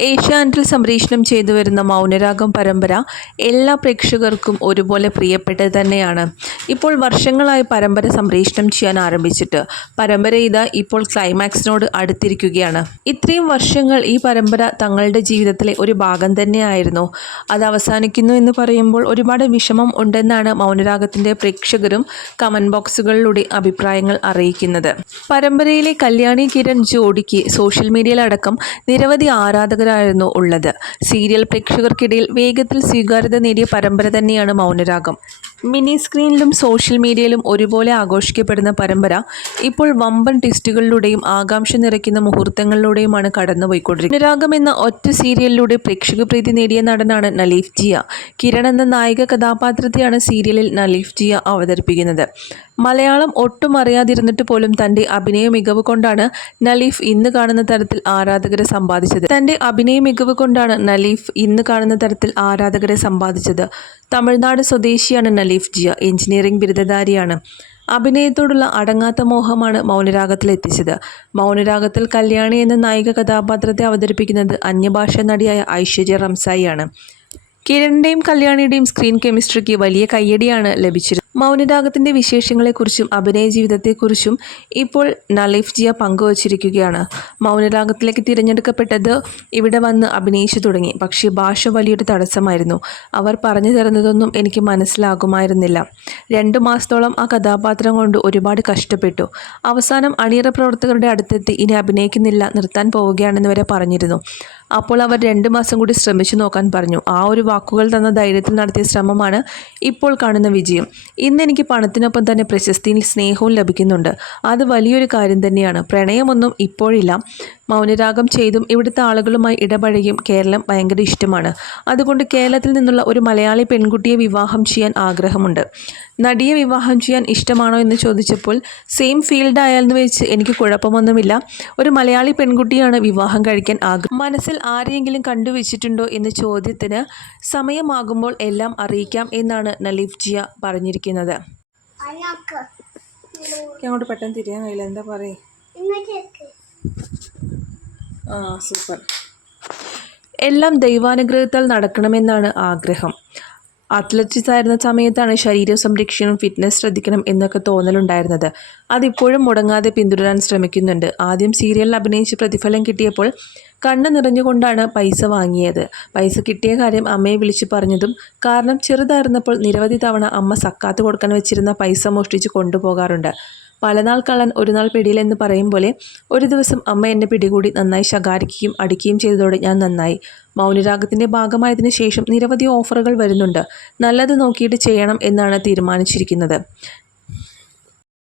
ഏഷ്യാനെറ്റിൽ സംപ്രേഷണം ചെയ്തു വരുന്ന മൗനരാഗം പരമ്പര എല്ലാ പ്രേക്ഷകർക്കും ഒരുപോലെ പ്രിയപ്പെട്ടത് തന്നെയാണ്. ഇപ്പോൾ വർഷങ്ങളായി പരമ്പര സംപ്രേഷണം ചെയ്യാൻ ആരംഭിച്ചിട്ട് പരമ്പര ഇതാ ഇപ്പോൾ ക്ലൈമാക്സിനോട് അടുത്തിരിക്കുകയാണ്. ഇത്രയും വർഷങ്ങൾ ഈ പരമ്പര തങ്ങളുടെ ജീവിതത്തിലെ ഒരു ഭാഗം തന്നെയായിരുന്നു. അത് അവസാനിക്കുന്നു എന്ന് പറയുമ്പോൾ ഒരുപാട് വിഷമം ഉണ്ടെന്നാണ് മൗനരാഗത്തിന്റെ പ്രേക്ഷകരും കമന്റ് ബോക്സുകളിലൂടെ അഭിപ്രായങ്ങൾ അറിയിക്കുന്നത്. പരമ്പരയിലെ കല്യാണി കിരൺ ജോഡിക്ക് സോഷ്യൽ മീഡിയയിലടക്കം നിരവധി ആരാധകരായിരുന്നു ഉള്ളത്. സീരിയൽ പ്രേക്ഷകർക്കിടയിൽ വേഗത്തിൽ സ്വീകാര്യത നേടിയ പരമ്പര തന്നെയാണ് മൗനരാഗം. മിനി സ്ക്രീനിലും സോഷ്യൽ മീഡിയയിലും ഒരുപോലെ ആഘോഷിക്കപ്പെടുന്ന പരമ്പര ഇപ്പോൾ വമ്പൻ ട്വിസ്റ്റുകളിലൂടെയും ആകാംക്ഷ നിറയ്ക്കുന്ന മുഹൂർത്തങ്ങളിലൂടെയുമാണ് കടന്നുപോയിക്കൊണ്ടിരിക്കുന്നത്. മൗനരാഗം എന്ന ഒറ്റ സീരിയലിലൂടെ പ്രേക്ഷക പ്രീതി നേടിയ നടനാണ് നലീഫ് ജിയ. കിരൺ എന്ന നായിക കഥാപാത്രത്തെയാണ് സീരിയലിൽ നലീഫ് ജിയ അവതരിപ്പിക്കുന്നത്. മലയാളം ഒട്ടും അറിയാതിരുന്നിട്ട് പോലും തന്റെ അഭിനയ മികവ് കൊണ്ടാണ് നലീഫ് ഇന്ന് കാണുന്ന തരത്തിൽ ആരാധകരെ സമ്പാദിച്ചത്. തന്റെ അഭിനയ മികവ് കൊണ്ടാണ് നലീഫ് ഇന്ന് കാണുന്ന തരത്തിൽ ആരാധകരെ സമ്പാദിച്ചത്. തമിഴ്നാട് സ്വദേശിയാണ് നലീഫ് ജിയ. എഞ്ചിനീയറിംഗ് ബിരുദധാരിയാണ്. അഭിനയത്തോടുള്ള അടങ്ങാത്ത മോഹമാണ് മൗനരാഗത്തിൽ എത്തിച്ചത്. മൗനരാഗത്തിൽ കല്യാണി എന്ന നായിക കഥാപാത്രത്തെ അവതരിപ്പിക്കുന്നത് അന്യഭാഷ നടിയായ ഐശ്വര്യ റംസായിയാണ്. കിരണിന്റെയും കല്യാണിയുടെയും സ്ക്രീൻ കെമിസ്ട്രിക്ക് വലിയ കയ്യടിയാണ് ലഭിച്ചിരുന്നത്. മൗനരാഗത്തിന്റെ വിശേഷങ്ങളെക്കുറിച്ചും അഭിനയ ജീവിതത്തെക്കുറിച്ചും ഇപ്പോൾ നലീഫ് ജിയ പങ്കുവച്ചിരിക്കുകയാണ്. മൗനരാഗത്തിലേക്ക് തിരഞ്ഞെടുക്കപ്പെട്ടത് ഇവിടെ വന്ന് അഭിനയിച്ചു തുടങ്ങി. പക്ഷേ ഭാഷ വലിയൊരു തടസ്സമായിരുന്നു. അവർ പറഞ്ഞു തരുന്നതൊന്നും എനിക്ക് മനസ്സിലാകുമായിരുന്നില്ല. രണ്ടു മാസത്തോളം ആ കഥാപാത്രം കൊണ്ട് ഒരുപാട് കഷ്ടപ്പെട്ടു. അവസാനം അണിയറ പ്രവർത്തകരുടെ അടുത്തെത്തി ഇനി അഭിനയിക്കുന്നില്ല നിർത്താൻ പോവുകയാണെന്ന് വരെ പറഞ്ഞിരുന്നു. അപ്പോൾ അവർ രണ്ട് മാസം കൂടി ശ്രമിച്ചു നോക്കാൻ പറഞ്ഞു. ആ ഒരു വാക്കുകൾ തന്ന ധൈര്യത്തിൽ നടത്തിയ ശ്രമമാണ് ഇപ്പോൾ കാണുന്ന വിജയം. ഇന്ന് എനിക്ക് പണത്തിനൊപ്പം തന്നെ പ്രശസ്തിയിൽ സ്നേഹവും ലഭിക്കുന്നുണ്ട്. അത് വലിയൊരു കാര്യം തന്നെയാണ്. പ്രണയമൊന്നും ഇപ്പോഴില്ല. മൗനരാഗം ചെയ്തും ഇവിടുത്തെ ആളുകളുമായി ഇടപഴകിയും കേരളം ഭയങ്കര ഇഷ്ടമാണ്. അതുകൊണ്ട് കേരളത്തിൽ നിന്നുള്ള ഒരു മലയാളി പെൺകുട്ടിയെ വിവാഹം ചെയ്യാൻ ആഗ്രഹമുണ്ട്. നടിയെ വിവാഹം ചെയ്യാൻ ഇഷ്ടമാണോ എന്ന് ചോദിച്ചപ്പോൾ സെയിം ഫീൽഡ് ആയാലെന്ന് വെച്ച് എനിക്ക് കുഴപ്പമൊന്നുമില്ല. ഒരു മലയാളി പെൺകുട്ടിയാണ് വിവാഹം കഴിക്കാൻ ആഗ്രഹം. മനസ്സിൽ ആരെയെങ്കിലും കണ്ടുവച്ചിട്ടുണ്ടോ എന്ന ചോദ്യത്തിന് സമയമാകുമ്പോൾ എല്ലാം അറിയിക്കാം എന്നാണ് നലീഫ് ജിയ പറഞ്ഞിരിക്കുന്നത്. അനക്ക് അങ്ങോട്ട് പെട്ടെന്ന് തിരിയാൻ കഴിയില്ല. എന്താ പറയേ? സൂപ്പർ എല്ലാം ദൈവാനുഗ്രഹത്താൽ നടക്കണമെന്നാണ് ആഗ്രഹം. അത്ലറ്റിക്സ് ആയിരുന്ന സമയത്താണ് ശരീര സംരക്ഷണം ഫിറ്റ്നസ് ശ്രദ്ധിക്കണം എന്നൊക്കെ തോന്നലുണ്ടായിരുന്നത്. അതിപ്പോഴും മുടങ്ങാതെ പിന്തുടരാൻ ശ്രമിക്കുന്നുണ്ട്. ആദ്യം സീരിയലിൽ അഭിനയിച്ച് പ്രതിഫലം കിട്ടിയപ്പോൾ കണ്ണ് നിറഞ്ഞുകൊണ്ടാണ് പൈസ വാങ്ങിയത്. പൈസ കിട്ടിയ കാര്യം അമ്മയെ വിളിച്ചു പറഞ്ഞതും കാരണം ചെറുതായിരുന്നപ്പോൾ നിരവധി തവണ അമ്മ സക്കാത്ത് കൊടുക്കാൻ വെച്ചിരുന്ന പൈസ മോഷ്ടിച്ച് കൊണ്ടുപോകാറുണ്ട്. പലനാൾ കള്ളൻ ഒരു നാൾ പിടിയിലെന്ന് പറയും പോലെ ഒരു ദിവസം അമ്മ എന്നെ പിടികൂടി നന്നായി ശകാരിക്കുകയും അടിക്കുകയും ചെയ്തതോടെ ഞാൻ നന്നായി. മൗനരാഗത്തിന്റെ ഭാഗമായതിന് ശേഷം നിരവധി ഓഫറുകൾ വരുന്നുണ്ട്. നല്ലത് നോക്കിയിട്ട് ചെയ്യണം എന്നാണ് തീരുമാനിച്ചിരിക്കുന്നത്.